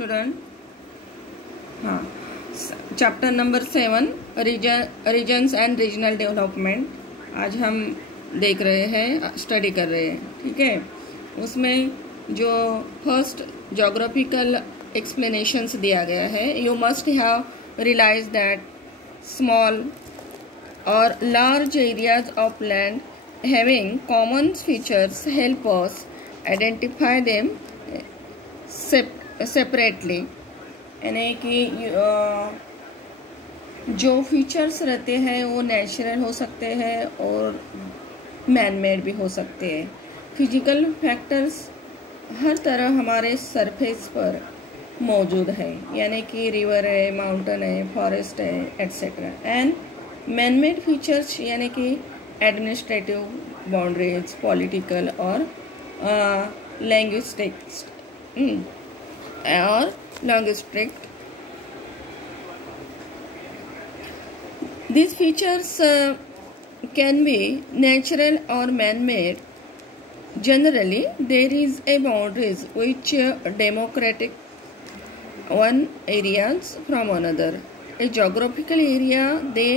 स्टूडेंट, हाँ, chapter number 7 regions and regional development आज हम देख रहे हैं, स्टडी कर रहे हैं। ठीक है, उसमें जो फर्स्ट जोग्राफिकल एक्सप्लेनेशंस दिया गया है, you must have realise that small और large areas of land having common features help us identify them separately. यानी कि जो फीचर्स रहते हैं वो नेचुरल हो सकते हैं और मैन मेड भी हो सकते हैं। फिजिकल फैक्टर्स हर तरह हमारे सरफेस पर मौजूद है, यानी कि रिवर है, माउंटेन है, फॉरेस्ट है, etcetera. And man made features यानी कि एडमिनिस्ट्रेटिव बाउंड्रीज, पॉलिटिकल और लैंग्विस्टिक्स और linguistic. These features can be natural or man-made. Generally, there is a boundaries which democratic one areas from another. A geographical area they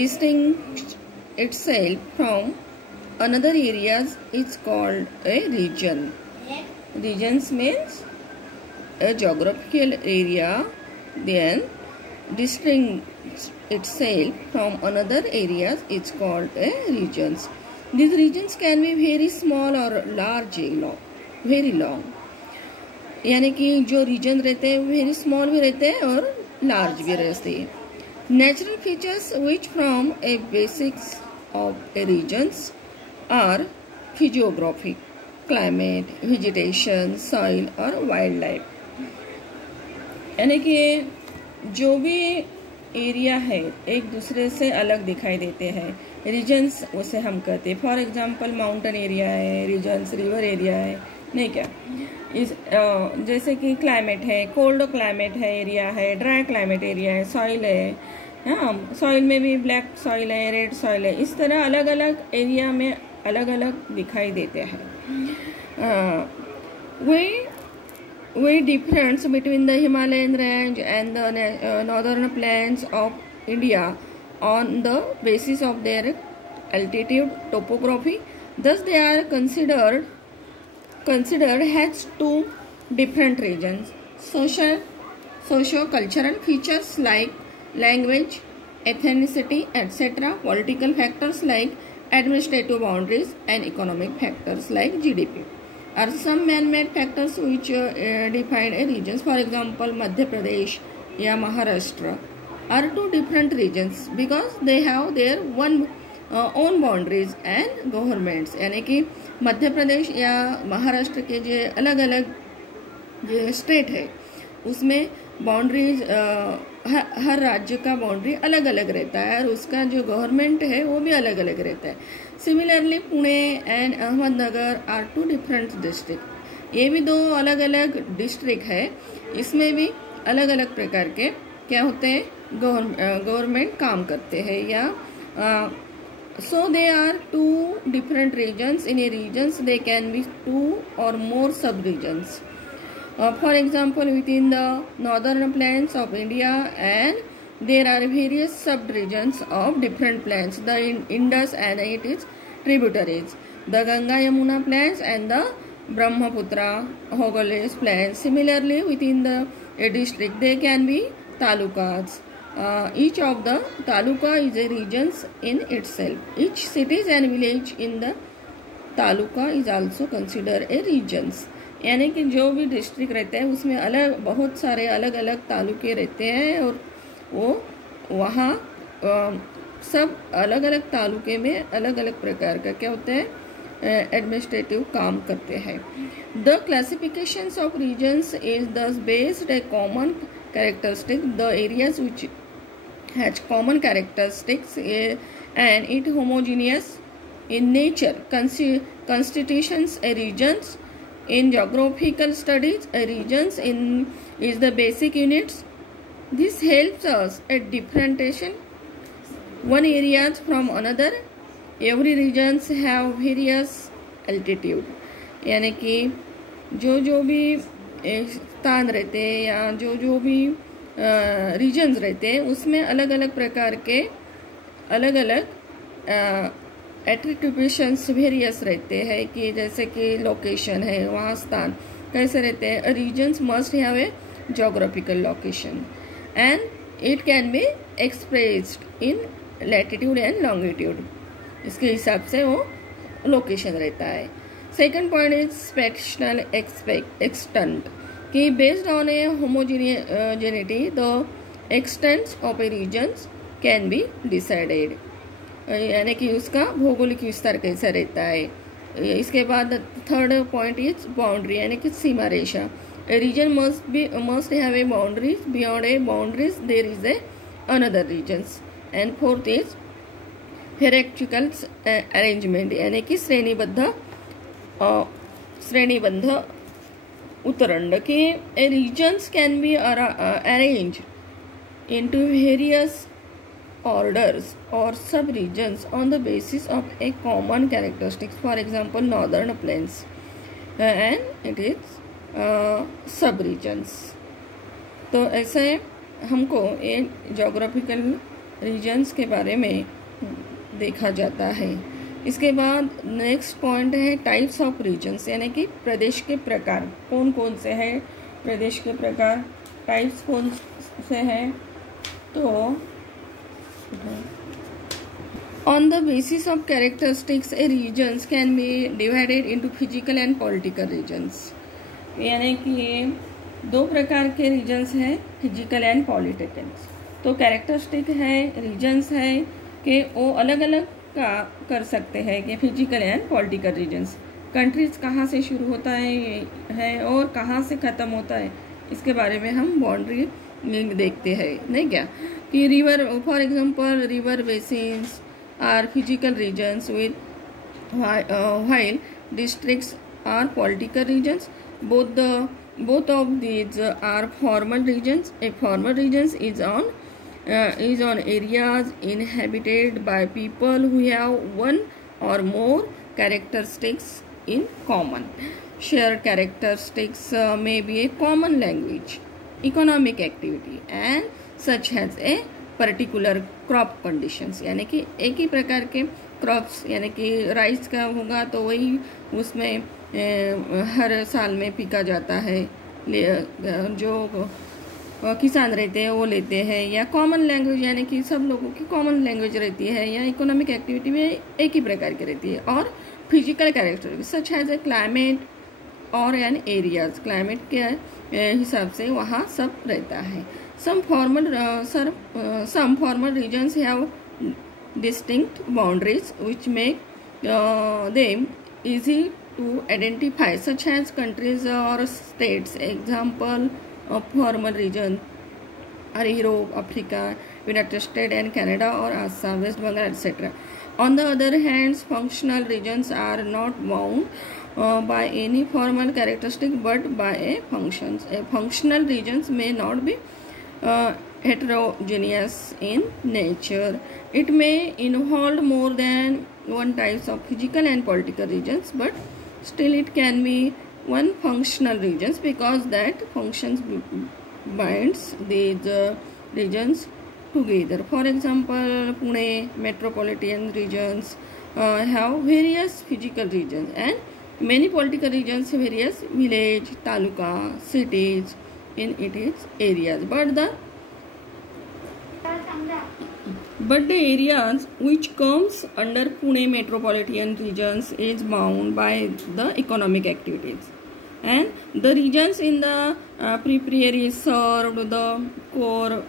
distinguish itself from another areas is called a region. Regions means a geographical area then distinguishes itself from another areas is called a regions. These regions can be very small or large, very long. यानी कि जो रीजन रहते हैं very small भी रहते हैं और लार्ज भी रहते हैं। Natural features which from a basics of a regions are physiography, climate, vegetation, soil और वाइल्ड लाइफ। यानी कि जो भी एरिया है एक दूसरे से अलग दिखाई देते हैं, रीजन्स उसे हम कहते हैं। फॉर एग्जांपल माउंटेन एरिया है, रीजन्स रिवर एरिया है, नहीं क्या। इस जैसे कि क्लाइमेट है, कोल्ड क्लाइमेट है एरिया है, ड्राई क्लाइमेट एरिया है, सॉइल है, हाँ, सॉइल में भी ब्लैक सॉइल है, रेड सॉइल है। इस तरह अलग अलग एरिया में अलग अलग दिखाई देते हैं। We difference between the Himalayan range and the northern plains of India on the basis of their altitude topography. Thus, they are considered as two different regions. Socio-cultural features like language, ethnicity, etc. Political factors like administrative boundaries and economic factors like GDP. Are some man-made factors which define a regions. For example, Madhya Pradesh या Maharashtra are two different regions because they have their own boundaries and governments. यानी कि मध्य प्रदेश या महाराष्ट्र के जो अलग अलग जो स्टेट है उसमें बाउंड्रीज हर राज्य का बाउंड्री अलग अलग रहता है और उसका जो गवर्नमेंट है वो भी अलग अलग रहता है। Similarly Pune and Ahmednagar are two different district. ये भी दो अलग अलग डिस्ट्रिक्ट है, इसमें भी अलग अलग प्रकार के क्या होते हैं, गवर्नमेंट काम करते हैं या so they are two different regions. In a regions they can be two or more sub-regions. For example, within the northern plains of India and there are various sub-regions of different plains. The Indus and its tributaries, the Ganga Yamuna plains and the Brahmaputra Hogales plains. Similarly, within the district they can be talukas. Each of the taluka is a regions in itself. Each cities and village in the taluka is also considered a regions. यानी कि जो भी डिस्ट्रिक्ट रहते हैं उसमें अलग बहुत सारे अलग अलग तालुके रहते हैं और वो वहाँ सब अलग अलग तालुके में अलग अलग प्रकार का क्या होता है एडमिनिस्ट्रेटिव काम करते हैं। The classifications of regions is thus based a common characteristic. The areas which has common characteristics and it homogeneous in nature constitutions a regions. In geographical studies, a regions is the basic units. This helps us at differentiation one areas from another. Every regions have various altitude. यानी कि जो भी स्थान रहते हैं या जो भी रीजन्स रहते हैं उसमें अलग अलग प्रकार के अलग अलग एट्रीब्यूशंस वेरियस रहते हैं कि जैसे कि लोकेशन है, वहाँ स्थान कैसे रहते हैं. Regions must have a geographical location and it can be expressed in latitude and longitude. इसके हिसाब से वो लोकेशन रहता है. Second point is spatial extent कि based on a homogeneity the extent of a regions can be decided, यानी कि उसका भौगोलिक विस्तार कैसा रहता है. इसके बाद थर्ड पॉइंट इज बाउंड्री, यानी कि सीमा रेखा. A region must have a boundaries, beyond a boundaries there is a another regions. And fourth is hierarchical arrangement, यानी कि श्रेणीबद्ध उतरंड कि a regions can be arrange into various orders or sub-regions on the basis of a common characteristics. For example, northern plains and it is sub-regions. तो ऐसे हमको ये geographical regions के बारे में देखा जाता है. इसके बाद नेक्स्ट पॉइंट है टाइप्स ऑफ रीजन्स, यानी कि प्रदेश के प्रकार कौन कौन से हैं. प्रदेश के प्रकार टाइप्स कौन से हैं. तो on the basis of characteristics a regions can be divided into physical and political regions, यानी कि दो प्रकार के रीजन्स हैं, फिजिकल एंड पॉलिटिकल. तो कैरेक्टरिस्टिक है, रीजन्स है कि वो अलग अलग का कर सकते हैं कि physical and political regions. Countries कहाँ से शुरू होता है और कहाँ से ख़त्म होता है, इसके बारे में हम बाउंड्री देखते हैं, नहीं क्या. कि river for example river basins are physical regions with while districts are political regions. Both of these are formal regions. A formal regions is on areas inhabited by people who have one or more characteristics in common. Shared characteristics may be a common language, economic activity and such as a particular crop conditions, यानी कि एक ही प्रकार के क्रॉप्स, यानी कि राइस का होगा तो वही उसमें हर साल में पीका जाता है, जो किसान रहते हैं वो लेते हैं. या कॉमन लैंग्वेज, यानी कि सब लोगों की कॉमन लैंग्वेज रहती है. या इकोनॉमिक एक्टिविटी में एक ही प्रकार की रहती है. और physical character such as a climate और एन एरियाज, क्लाइमेट के हिसाब से वहाँ सब रहता है. Some formal regions have distinct boundaries which make them easy to identify, such as countries or states. Example of formal region are Europe, Africa, United States and Canada, or Assam, West Bengal, etc. On the other hand, functional regions are not bound by any formal characteristic but by a functions. A functional regions may not be heterogeneous in nature. It may involve more than one types of physical and political regions, but still it can be one functional regions because that functions binds these regions together. For example, Pune metropolitan regions have various physical regions and many political regions, various village, taluka, cities in its areas, but the areas which comes under Pune metropolitan regions is bound by the economic activities, and the regions in the periphery served the core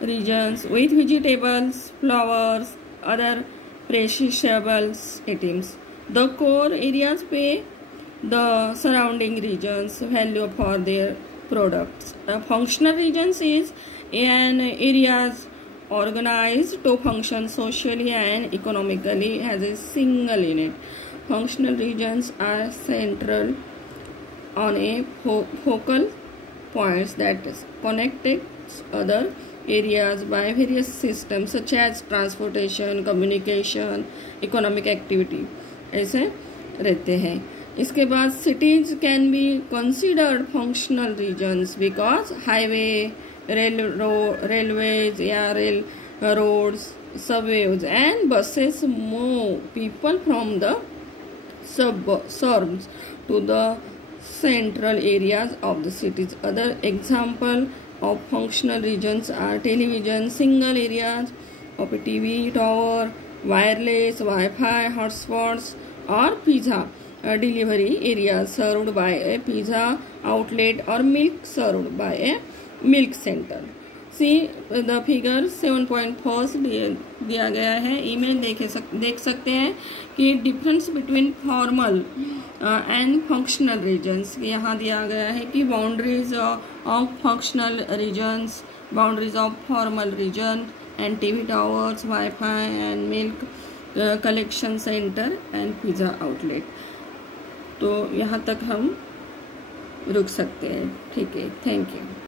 regions with vegetables, flowers, other perishable items. The core areas pay the surrounding regions value for their products. Functional regions is an areas organized to function socially and economically as a single unit. Functional regions are central on a focal points that connect other areas by various systems such as transportation, communication, economic activity. ऐसे रहते हैं. इसके बाद cities can be considered functional regions because highway, railways या roads, subways and buses move people from the suburbs to the central areas of the cities. Other example of functional regions are television, single areas of a TV tower, wireless, Wi-Fi hotspots, or pizza delivery areas served by a pizza outlet or milk served by a milk center. See the figure 7.4 दिया गया है. इमेज देख सकते हैं कि difference between formal and functional regions यहाँ दिया गया है कि boundaries of functional regions, boundaries of formal region and TV towers, wifi and milk collection centre and pizza outlet. तो यहाँ तक हम रुक सकते हैं. ठीक है, थैंक यू.